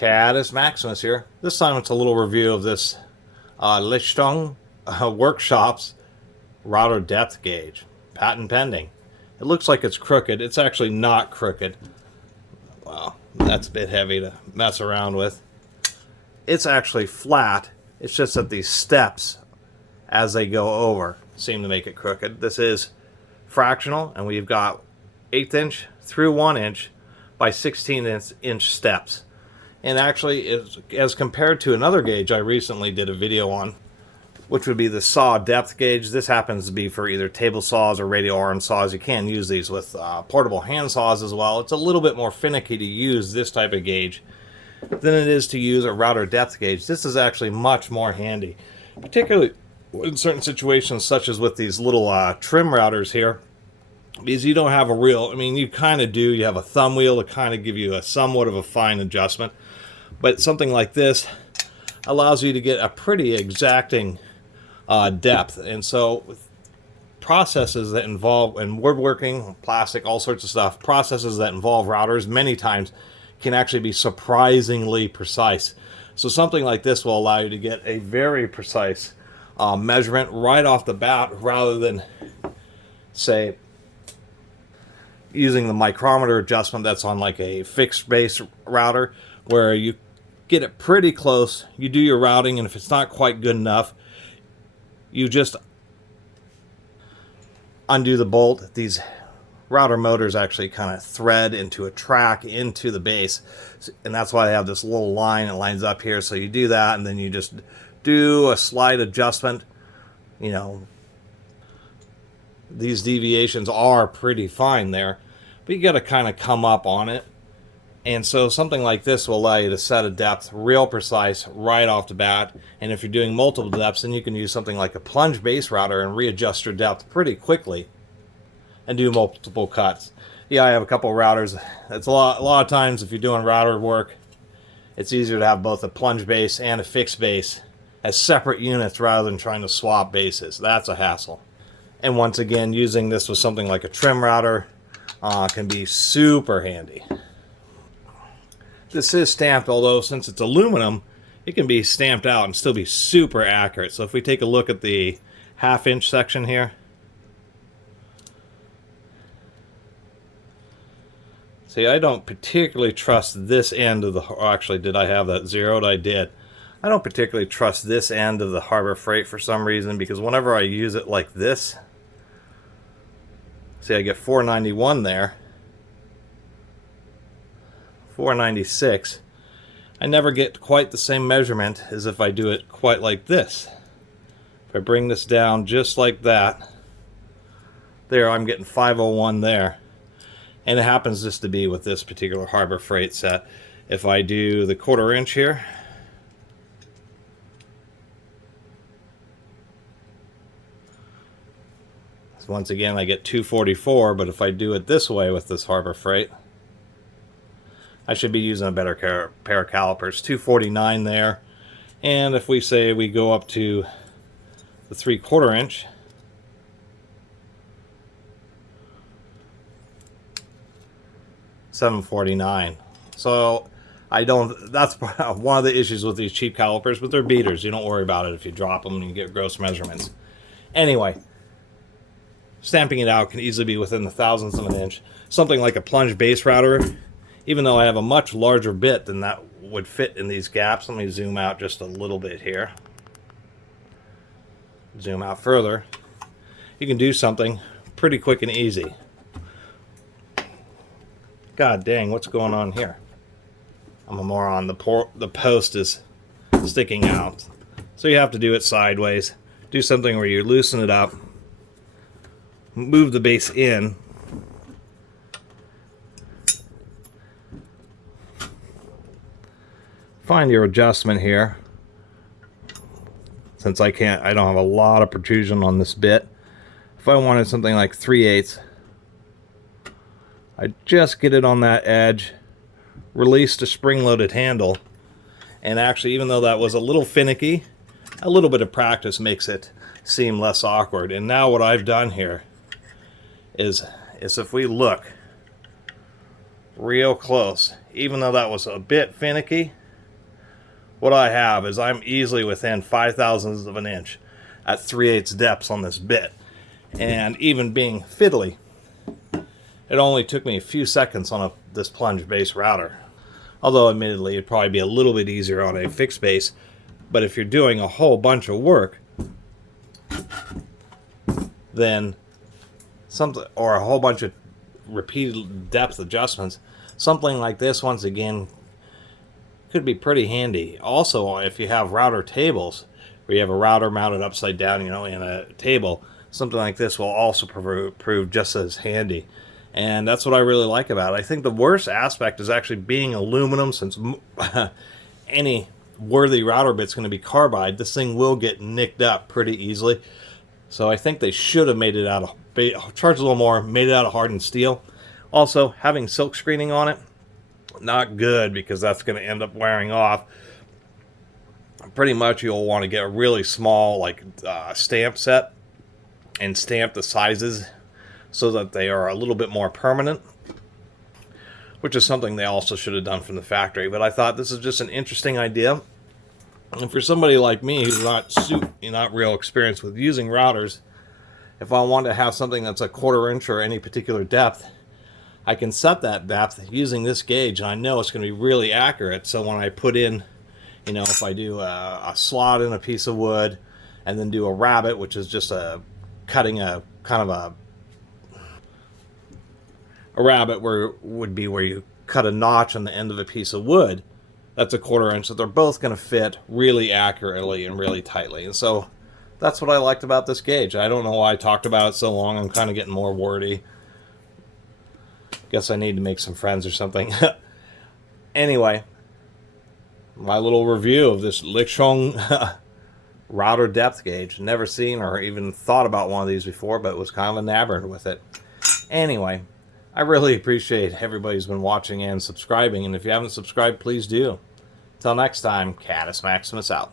Catus Maximus here. This time it's a little review of this Leichtung Workshops router depth gauge. Patent pending. It looks like it's crooked. It's actually not crooked. Well, that's a bit heavy to mess around with. It's actually flat. It's just that these steps, as they go over, seem to make it crooked. This is fractional, and we've got 1/8 inch through 1 inch by 16 inch steps. And actually, as compared to another gauge I recently did a video on, which would be the saw depth gauge. This happens to be for either table saws or radial arm saws. You can use these with portable hand saws as well. It's a little bit more finicky to use this type of gauge than it is to use a router depth gauge. This is actually much more handy, particularly in certain situations such as with these little trim routers here, because you don't have a real, I mean, you kind of do, you have a thumb wheel to kind of give you a somewhat of a fine adjustment, but something like this allows you to get a pretty exacting depth. And so with processes that involve, and woodworking, plastic, all sorts of stuff, processes that involve routers many times can actually be surprisingly precise. So something like this will allow you to get a very precise measurement right off the bat, rather than, say, using the micrometer adjustment that's on like a fixed base router, where you get it pretty close, you do your routing, and if it's not quite good enough, you just undo the bolt. These router motors actually kind of thread into a track into the base, and that's why they have this little line that lines up here. So you do that, and then you just do a slight adjustment. You know, these deviations are pretty fine there, but you got to kind of come up on it. And so something like this will allow you to set a depth real precise right off the bat. And if you're doing multiple depths, then you can use something like a plunge base router and readjust your depth pretty quickly and do multiple cuts. Yeah, I have a couple of routers. It's a lot of times if you're doing router work, it's easier to have both a plunge base and a fixed base as separate units rather than trying to swap bases. That's a hassle. And once again, using this with something like a trim router can be super handy. This is stamped, although since it's aluminum, it can be stamped out and still be super accurate. So if we take a look at the 1/2 inch section here, see, I don't particularly trust this end of the, actually, did I have that zeroed? I did. I don't particularly trust this end of the Harbor Freight for some reason, because whenever I use it like this, see, I get 491 there, 496. I never get quite the same measurement as if I do it quite like this. If I bring this down just like that, there, I'm getting 501 there. And it happens just to be with this particular Harbor Freight set. If I do the 1/4 inch here, so once again I get 244, but if I do it this way with this Harbor Freight, I should be using a better pair of calipers. 249 there. And if we say we go up to the 3/4 inch, $749. So I don't, that's one of the issues with these cheap calipers, but they're beaters. You don't worry about it if you drop them and you get gross measurements. Anyway, stamping it out can easily be within the thousandths of an inch. Something like a plunge base router, even though I have a much larger bit than that would fit in these gaps. Let me zoom out just a little bit here. Zoom out further. You can do something pretty quick and easy. God dang, what's going on here? I'm a moron. The post is sticking out. So you have to do it sideways. Do something where you loosen it up. Move the base in. Find your adjustment here. Since I don't have a lot of protrusion on this bit. If I wanted something like 3/8, I just get it on that edge, release the spring-loaded handle, and actually, even though that was a little finicky, a little bit of practice makes it seem less awkward. And now what I've done here is if we look real close, even though that was a bit finicky, what I have is I'm easily within 0.005 of an inch at 3/8 depths on this bit. And even being fiddly, it only took me a few seconds on this plunge base router. Although admittedly it'd probably be a little bit easier on a fixed base, but if you're doing a whole bunch of work, then something, or a whole bunch of repeated depth adjustments, something like this once again could be pretty handy. Also, if you have router tables where you have a router mounted upside down, in a table, something like this will also prove just as handy. And that's what I really like about it. I think the worst aspect is actually being aluminum, since any worthy router bit's going to be carbide. This thing will get nicked up pretty easily. So I think they should have made it out of, charged a little more, made it out of hardened steel. Also, having silk screening on it, not good, because that's going to end up wearing off. Pretty much you'll want to get a really small stamp set and stamp the sizes so that they are a little bit more permanent, which is something they also should have done from the factory. But I thought this is just an interesting idea. And for somebody like me who's not real experienced with using routers, if I want to have something that's a 1/4 inch or any particular depth, I can set that depth using this gauge, and I know it's going to be really accurate. So when I put in, if I do a slot in a piece of wood, and then do a rabbet, which is just cutting a kind of a rabbet where you cut a notch on the end of a piece of wood, that's a 1/4 inch. So they're both going to fit really accurately and really tightly. And so that's what I liked about this gauge. I don't know why I talked about it so long. I'm kind of getting more wordy. Guess I need to make some friends or something. Anyway, my little review of this Leichtung router depth gauge. Never seen or even thought about one of these before, but was kind of enamored with it. Anyway, I really appreciate everybody who's been watching and subscribing, and if you haven't subscribed, please do. Till next time, Catus Maximus out.